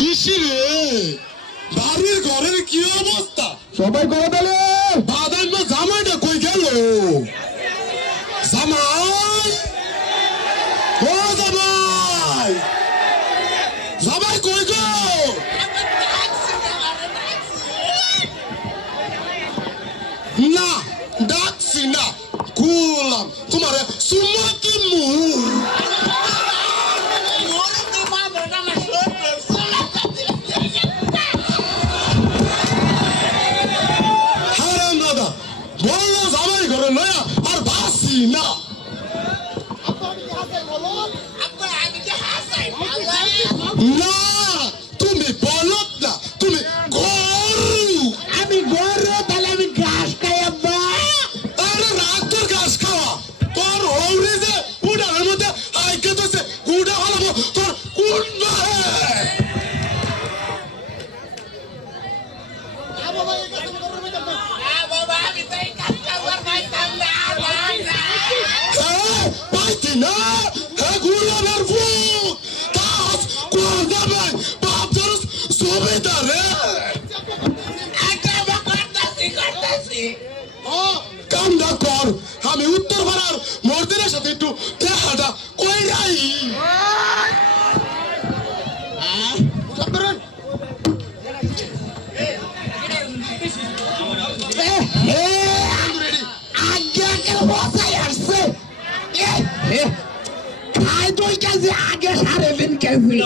ইসিরে বাড়ির ঘরের কি অবস্থা? সবাই করে তাহলে বাদাম জামাইটা কই গেল? জামাই? ও জামাই! জামাই কই গো? না ডাকছি না। কুলাম তোমার সুমতি মুখ না তুমি বলত না তুমি গরু। আমি গরু তাহলে আমি ঘাস খাই আব্বা। আরে রাত তোর ঘাস খাওয়া। তোর হৌরি যে উডানের মধ্যে আইকে তোছে কুড়া হলাবো তোর কুড় না। খাই দুই কেজি আগে সাড়ে তিন কেজি।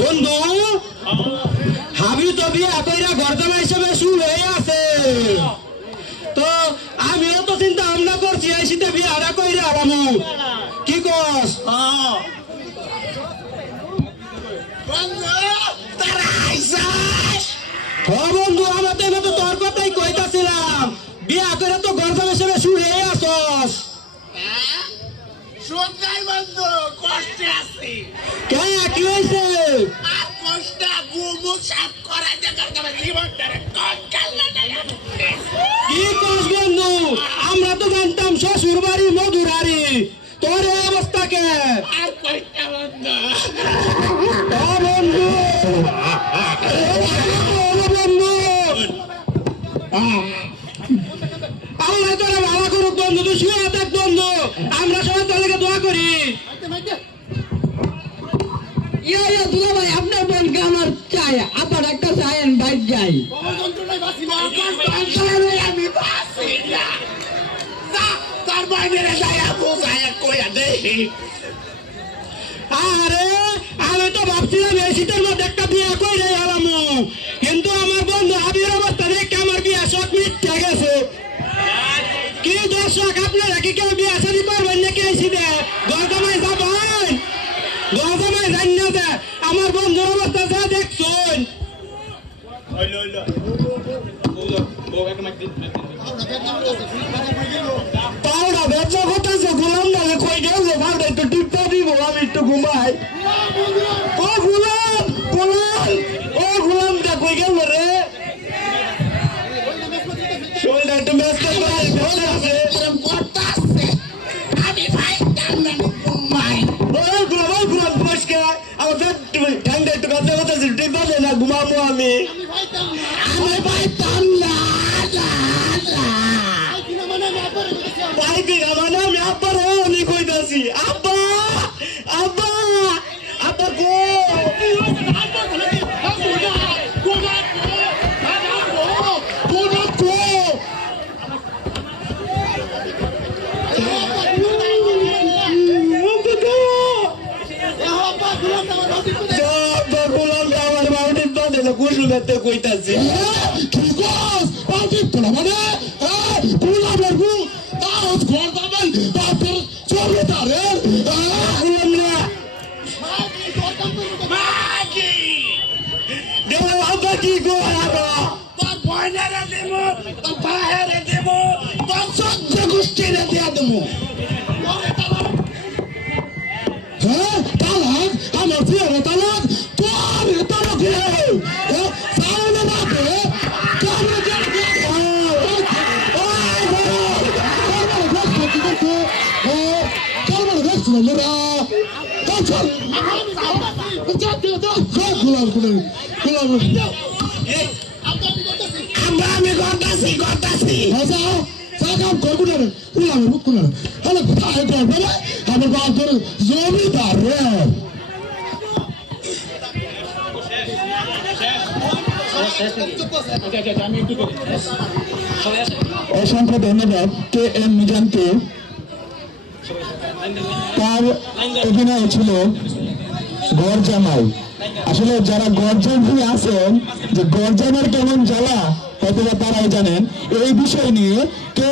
বন্ধু হাবি তো বিয়া কইরা গর্দমা হিসেবে শুরু হয়ে আছে। তো আমিও তো চিন্তা ভাবনা করছি এই শীতে বিয়াটা কইরা আরামু। কি কস? বন্ধু আমার তো এবার তো তোর কথাই কইতাছিলাম। বিয়া করে তো গর্দমা হিসেবে শুরু হয়ে? আসস সন্ধ্যায় বন্ধু কষ্টে আছি। কে কি হয়েছে? আর কষ্ট গুমু সাপ করা জায়গার তোমার জীবনটারে কঙ্কাল কি কস বন্ধু? আমরা তো জানতাম শ্বশুর বাড়ি মধুরারি তোর অবস্থা কে? আর কষ্ট বন্ধু। আল্লাহ তোরা ভালো করুক বন্ধু তুই থাক বন্ধু। আমরা সবাই তোকে দোয়া করি। ইয়া ইয়া দুলা ভাই আপনার বোনকে আমার চাই আবার একটা চায়েন বাইক যাই। আমি বাসি না তার বাইরে যাইয়া বোঝাইয়া কইয়া দেখি আরে আমি তো ভাবছিলাম এই শীতের মধ্যে একটা বিয়ে করে আরামু দর্শক, আপনারা কি কেউ বিয়ে শাদি করবেন নাকি শীতে? গরদামায় যাবেন? গরদামায় যাই না দে আমার বন্ধুর অবস্থা যা দেখছুন। পাউডা গোলাম গেছে পাউডা একটু টিপটা দিব, আমি একটু ঘুমাই। ও গোলাম গোলাম, ও গোলামটা কই গেল আমি করতে কইতাছি কি গস পাতি তোলা মানে? হ্যাঁ গুলামের ফুক ঘর যাবেন বাপের চলে তারে। গোলাম না। মাগি দেবো আব্বা কি গো আব্বা তোর বয়নারে দেব তোর ভাইয়েরে দেব তোর সহ্য গোষ্ঠীরে দিয়ে দেব। হ্যাঁ তালাক? আমার ফিরে চল চল গোলাম গোলাম গোলাম। আমরা আমি করতাছি করতাছি আচ্ছা সাকাম করব না গোলাম মুখ না করবে আমার বাপ জমিদার রে। অসংখ্য ধন্যবাদ। কে এম মিজানকে তার অভিনয় ছিল গরজামাই আসলে যারা গড় জামাই আছেন, যে গরজামের কেমন জ্বালা হয়তো তারাই জানেন। এই বিষয় নিয়ে কে